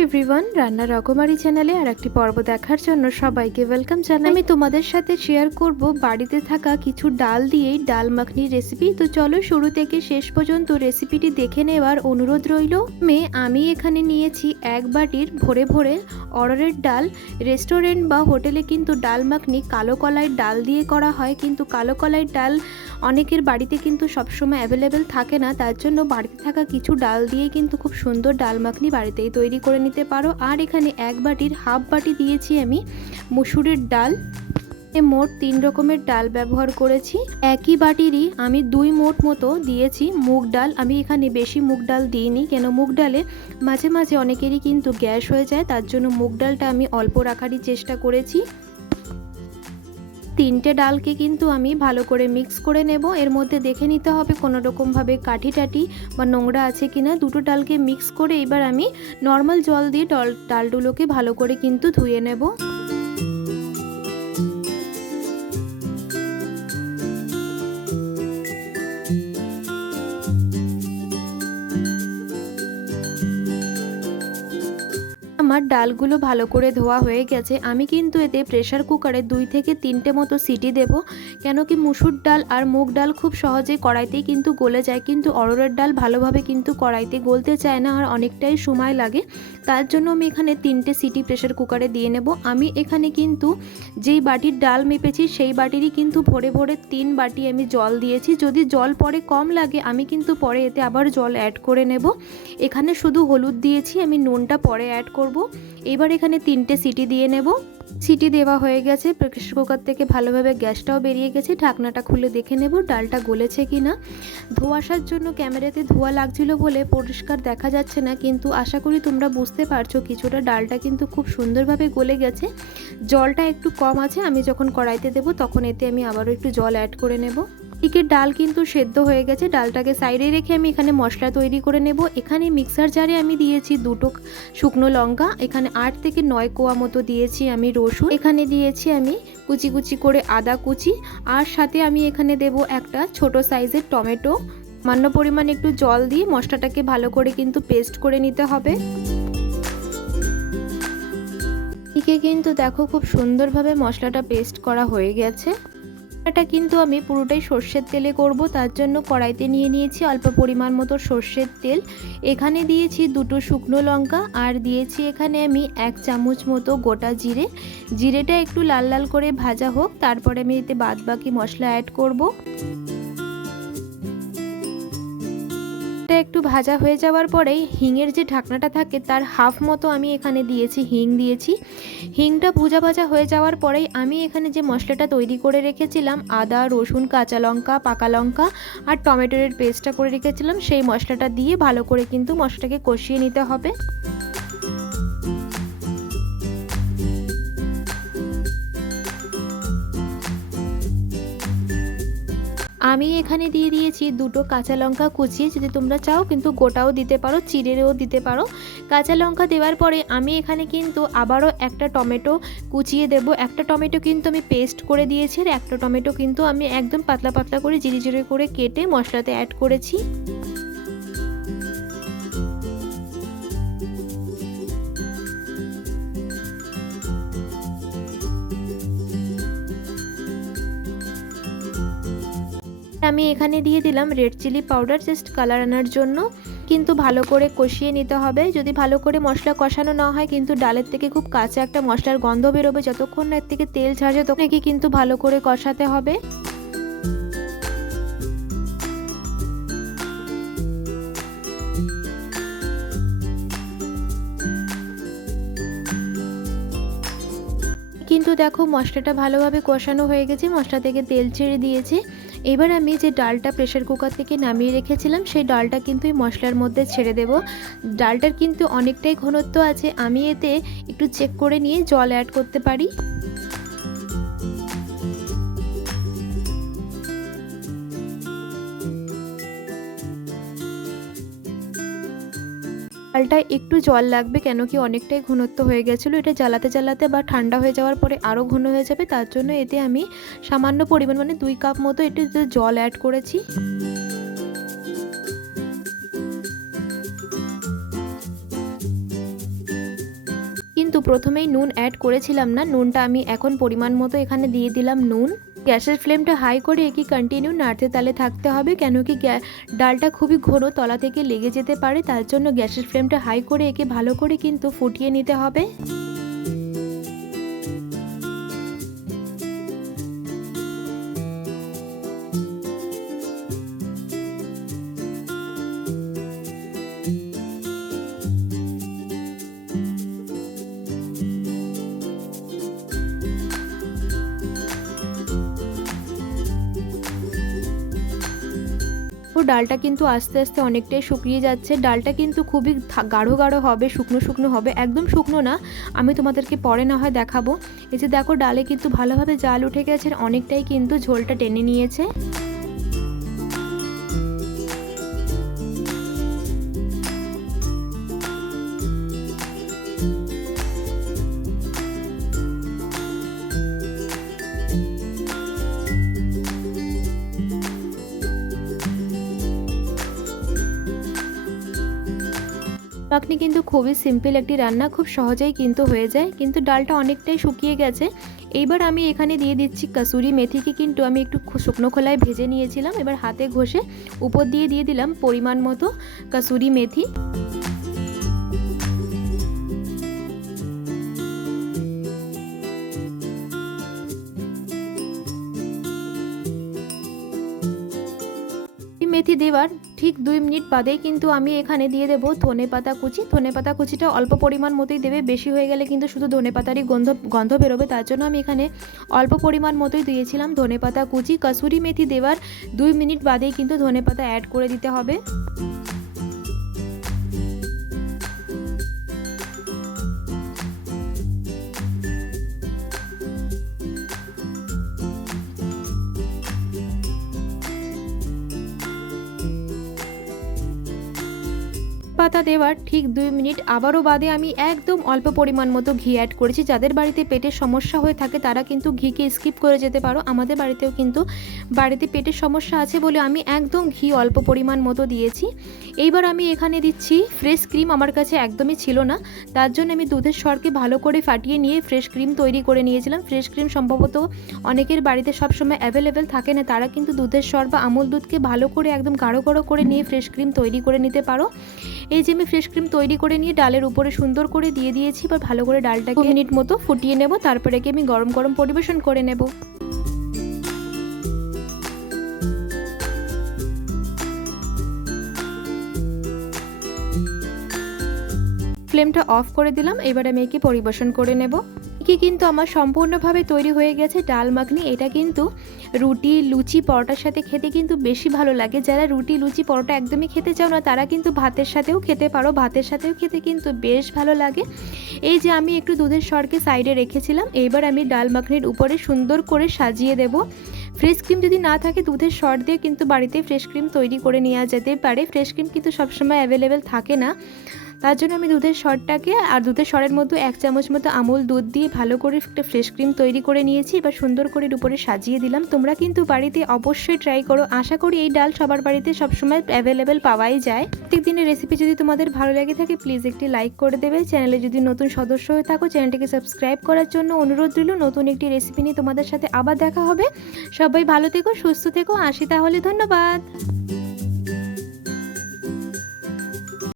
Everyone, রান্না রকমারি চ্যানেলে আর একটি পর্ব দেখার জন্য সবাইকে ওয়েলকাম জানাই। আমি তোমাদের সাথে শেয়ার করব বাড়িতে থাকা কিছু ডাল দিয়েই ডাল মাখনি রেসিপি। তো চলো শুরু থেকে শেষ পর্যন্ত রেসিপিটি দেখে নেওয়ার অনুরোধ রইল। আমি এখানে নিয়েছি এক বাটির ভরে ভরে অড়হরের ডাল। রেস্টুরেন্ট বা হোটেলে কিন্তু ডাল মাখনি কালো কলাইয়ের ডাল দিয়ে করা হয়, কিন্তু কালো কলাইয়ের ডাল অনেকের বাড়িতে কিন্তু সবসময় অ্যাভেলেবেল থাকে না, তার জন্য বাড়িতে থাকা কিছু ডাল দিয়ে কিন্তু খুব সুন্দর ডাল মাখনি বাড়িতেই তৈরি করে নিতে পারো। আর এখানে এক বাটির হাফ বাটি দিয়েছি আমি মুসুরের ডাল। মোট 3 রকমের ডাল ব্যবহার করেছি। একই বাটিরই আমি 2 মোট মতো দিয়েছি মুগ ডাল। আমি এখানে বেশি মুগ ডাল দিইনি, কেন মুগ ডালে মাঝে মাঝে অনেকেরই কিন্তু গ্যাস হয়ে যায়, তার জন্য মুগ ডালটা আমি অল্প রাখারই চেষ্টা করেছি। 3টে ডালকে কিন্তু আমি ভালো করে মিক্স করে নেব। এর মধ্যে দেখে নিতে হবে কোনো রকমভাবে কাঠি টাটি বা নোংরা আছে কিনা। দুটো ডালকে মিক্স করে এবার আমি নর্মাল জল দিয়ে ডালগুলোকে ভালো করে কিন্তু ধুয়ে নেব। আমার ডালগুলো ভালো করে ধোয়া হয়ে গেছে। আমি কিন্তু এতে প্রেসার কুকারে 2 থেকে 3টে মতো সিটি দেব, কেন কি মুসুর ডাল আর মুগ ডাল খুব সহজে কড়াইতেই কিন্তু গলে যায়, কিন্তু অড়হরের ডাল ভালোভাবে কিন্তু কড়াইতে গলতে চায় না আর অনেকটাই সময় লাগে। তার জন্য আমি এখানে 3টে সিটি প্রেসার কুকারে দিয়ে নেব। আমি এখানে কিন্তু যেই বাটির ডাল মেপেছি সেই বাটিরই কিন্তু ভরে ভরে 3 বাটি আমি জল দিয়েছি। যদি জল পরে কম লাগে আমি কিন্তু পরে এতে আবার জল অ্যাড করে নেব। এখানে শুধু হলুদ দিয়েছি, আমি নুনটা পরে অ্যাড করব। এবার এখানে 3টে সিটি দিয়ে নেব। সিটি দেওয়া হয়ে গেছে, প্রেসার কুকার থেকে ভালোভাবে গ্যাসটাও বেরিয়ে গেছে। ঢাকনাটা খুলে দেখে নেব ডালটা গলেছে কিনা। ধোয়াশার জন্য ক্যামেরাতে ধোয়া লাগছিল বলে পরিষ্কার দেখা যাচ্ছে না, কিন্তু আশা করি তোমরা বুঝতে পারছো কিছুটা ডালটা কিন্তু খুব সুন্দরভাবে গলে গেছে। জলটা একটু কম আছে, আমি যখন কড়াইতে দেব তখন এতে আমি আবারও একটু জল অ্যাড করে নেব। এদিকে ডাল কিন্তু সেদ্ধ হয়ে গেছে, ডালটাকে সাইডে রেখে আমি এখানে মশলা তৈরি করে নেব। এখানে মিক্সার জারে আমি দিয়েছি 2টো শুকনো লঙ্কা, এখানে 8 থেকে 9 কোয়া মতো দিয়েছি আমি রসুন, এখানে দিয়েছি আমি কুচি কুচি করে আদা কুচি, আর সাথে আমি এখানে দেব একটা ছোট সাইজের টমেটো। সামান্য পরিমাণ একটু জল দিয়ে মশলাটাকে ভালো করে কিন্তু পেস্ট করে নিতে হবে। এদিকে কিন্তু দেখো খুব সুন্দরভাবে মশলাটা পেস্ট করা হয়ে গেছে। এটা কিন্তু আমি পুরোটাই সর্ষের তেলে করব, তার জন্য কড়াইতে নিয়ে নিয়েছি অল্প পরিমাণ মতো সর্ষের তেল। এখানে দিয়েছি 2টো শুকনো লঙ্কা আর দিয়েছি এখানে আমি 1 চামচ মতো গোটা জিরে। জিরেটা একটু লাল লাল করে ভাজা হোক, তারপরে আমি এতে বাদবাকি মশলা অ্যাড করব। একটু ভাজা হয়ে যাওয়ার পরেই হিংয়ের যে ঢাকনাটা থাকে তার হাফ মতো আমি এখানে দিয়েছি হিং দিয়েছি। হিংটা ভাজা ভাজা হয়ে যাওয়ার পরেই আমি এখানে যে মশলাটা তৈরি করে রেখেছিলাম আদা রসুন কাঁচা লঙ্কা পাকা লঙ্কা আর টমেটোর পেস্টটা করে রেখেছিলাম, সেই মশলাটা দিয়ে ভালো করে কিন্তু মশলাটাকে কষিয়ে নিতে হবে। আমি এখানে দিয়ে দিয়েছি 2টো কাঁচা লঙ্কা কুচিয়ে, যদি তোমরা চাও কিন্তু গোটাও দিতে পারো, চিড়েও দিতে পারো। কাঁচা লঙ্কা দেওয়ার পরে আমি এখানে কিন্তু আবারও একটা টমেটো কুচিয়ে দেব। একটা টমেটো কিন্তু আমি পেস্ট করে দিয়েছি আর একটা টমেটো কিন্তু আমি একদম পাতলা পাতলা করে জিরি জিরি করে কেটে মশলাতে অ্যাড করেছি। আমি এখানে দিয়ে দিলাম red chilli powder, just colour আনার জন্য। কিন্তু ভালো করে কষিয়ে নিতে হবে। যদি ভালো করে মশলা কষানো না হয় কিন্তু ডালের থেকে খুব কাঁচা একটা মশলার গন্ধ বেরোবে, যতক্ষণ না এর থেকে তেল ছাড়ছে তখন কিন্তু ভালো করে কষাতে হবে। কিন্তু দেখো মশলাটা ভালোভাবে কষানো হয়ে গেছে, মশলা থেকে তেল ছেড়ে দিয়েছে। এবার আমি যে ডালটা প্রেসার কুকার থেকে নামিয়ে রেখেছিলাম সেই ডালটা কিন্তু এই মশলার মধ্যে ছেড়ে দেব। ডালটার কিন্তু অনেকটাই ঘনত্ব আছে, আমি এতে একটু চেক করে নিয়ে জল অ্যাড করতে পারি। ডালটায় একটু জল লাগবে, কেন কি অনেকটাই ঘনত্ব হয়ে গেছিলো। এটা জ্বালাতে জ্বালাতে বা ঠান্ডা হয়ে যাওয়ার পরে আরও ঘন হয়ে যাবে, তার জন্য এতে আমি সামান্য পরিমাণ মানে 2 কাপ মতো এতে জল অ্যাড করেছি। কিন্তু প্রথমেই নুন অ্যাড করেছিলাম না, নুনটা আমি এখন পরিমাণ মতো এখানে দিয়ে দিলাম নুন। গ্যাসের ফ্লেমটা হাই করে একে কন্টিনিউ নাড়তে তালে থাকতে হবে, কেন কি ডালটা খুবই ঘন, তলা থেকে লেগে যেতে পারে, তার জন্য গ্যাসের ফ্লেমটা হাই করে একে ভালো করে কিন্তু ফুটিয়ে নিতে হবে। ডালটা কিন্তু আস্তে আস্তে অনেকটাই শুকিয়ে যাচ্ছে, ডালটা কিন্তু খুবই গাঢ় গাঢ় হবে, শুকনো শুকনো হবে, একদম শুকনো না, আমি তোমাদেরকে পরে না হয় দেখাবো। এই যে দেখো ডালে কিন্তু ভালোভাবে জাল উঠে গেছে, অনেকটাই কিন্তু ঝোলটা টেনে নিয়েছে। মাখনি কিন্তু খুবই সিম্পল একটি রান্না, খুব সহজেই কিন্তু হয়ে যায়, কিন্তু ডালটা অনেকটাই শুকিয়ে গেছে। এইবার আমি এখানে দিয়ে দিচ্ছি কাসুরি মেথিকে, কিন্তু আমি একটু শুকনো খোলায় ভেজে নিয়েছিলাম, এবার হাতে ঘষে উপর দিয়ে দিলাম পরিমাণ মতো কাসুরি মেথি। মেথি দেওয়ার ঠিক 2 মিনিট বাদেই কিন্তু আমি এখানে দিয়ে দেবো ধনেপাতা কুচি। ধনেপাতা কুচিটা অল্প পরিমাণ মতোই দেবে, বেশি হয়ে গেলে কিন্তু শুধু ধনেপাতারই গন্ধ বেরোবে, তার জন্য আমি এখানে অল্প পরিমাণ মতোই দিয়েছিলাম ধনেপাতা কুচি। কাসুরি মেথি দেওয়ার 2 মিনিট বাদেই কিন্তু ধনেপাতা অ্যাড করে দিতে হবে। পাতা দেওয়ার ঠিক 2 মিনিট আবারও বাদে আমি একদম অল্প পরিমাণ মতো ঘি অ্যাড করেছি। যাদের বাড়িতে পেটের সমস্যা হয়ে থাকে তারা কিন্তু ঘিকে স্কিপ করে যেতে পারো, আমাদের বাড়িতেও কিন্তু বাড়িতে পেটের সমস্যা আছে বলে আমি একদম ঘি অল্প পরিমাণ মতো দিয়েছি। এইবার আমি এখানে দিচ্ছি ফ্রেশ ক্রিম, আমার কাছে একদমই ছিল না, তার জন্য আমি দুধের সরকে ভালো করে ফাটিয়ে নিয়ে ফ্রেশ ক্রিম তৈরি করে নিয়েছিলাম। ফ্রেশ ক্রিম সম্ভবত অনেকের বাড়িতে সবসময় অ্যাভেলেবেল থাকে না, তারা কিন্তু দুধের সর বা আমুল দুধকে ভালো করে একদম গাঢ় গাঢ় করে নিয়ে ফ্রেশ ক্রিম তৈরি করে নিতে পারো। এই যে আমি ফ্রেশ ক্রিম তৈরি করে নিয়ে ডালের উপরে সুন্দর করে দিয়ে দিয়েছি, এবার ভালো করে ডালটাকে 2 মিনিট মতো ফুটিয়ে নেব, তারপরে একে আমি গরম গরম পরিবেশন করে নেব। ফ্লেমটা অফ করে দিলাম, এবার আমি একে পরিবেশন করে নেব। কি কিন্তু আমার সম্পূর্ণভাবে তৈরি হয়ে গেছে ডাল মাখনি। এটা কিন্তু রুটি, লুচি, পরোটার সাথে খেতে কিন্তু বেশি ভালো লাগে। যারা রুটি, লুচি, পরোটা একদমই খেতে চাও না তারা কিন্তু ভাতের সাথেও খেতে পারো, ভাতের সাথেও খেতে কিন্তু বেশ ভালো লাগে। এই যে আমি একটু দুধের সরকে সাইডে রেখেছিলাম, এইবার আমি ডাল মাখনির উপরে সুন্দর করে সাজিয়ে দেব। ফ্রেশ ক্রিম যদি না থাকে দুধের সর দিয়ে কিন্তু বাড়িতে ফ্রেশ ক্রিম তৈরি করে নেওয়া যেতে পারে, ফ্রেশ ক্রিম কিন্তু সবসময় অ্যাভেলেবেল থাকে না, তার জন্য আমি দুধের সরটাকে আর দুধের সরের মতো 1 চামচ মতো আমুল দুধ দিয়ে ভালো করে একটা ফ্রেশ ক্রিম তৈরি করে নিয়েছি। এবার সুন্দর করে উপরে সাজিয়ে দিলাম। তোমরা কিন্তু বাড়িতে অবশ্যই ট্রাই করো, আশা করি এই ডাল সবার বাড়িতে সবসময় অ্যাভেলেবেল পাওয়াই যায়। প্রত্যেক দিনের রেসিপি যদি তোমাদের ভালো লেগে থাকে প্লিজ একটি লাইক করে দেবে। চ্যানেলে যদি নতুন সদস্য হয়ে থাকো চ্যানেলটিকে সাবস্ক্রাইব করার জন্য অনুরোধ রইল। নতুন একটি রেসিপি নিয়ে তোমাদের সাথে আবার দেখা হবে। সবাই ভালো থেকো, সুস্থ থেকো, আসি তাহলে, ধন্যবাদ।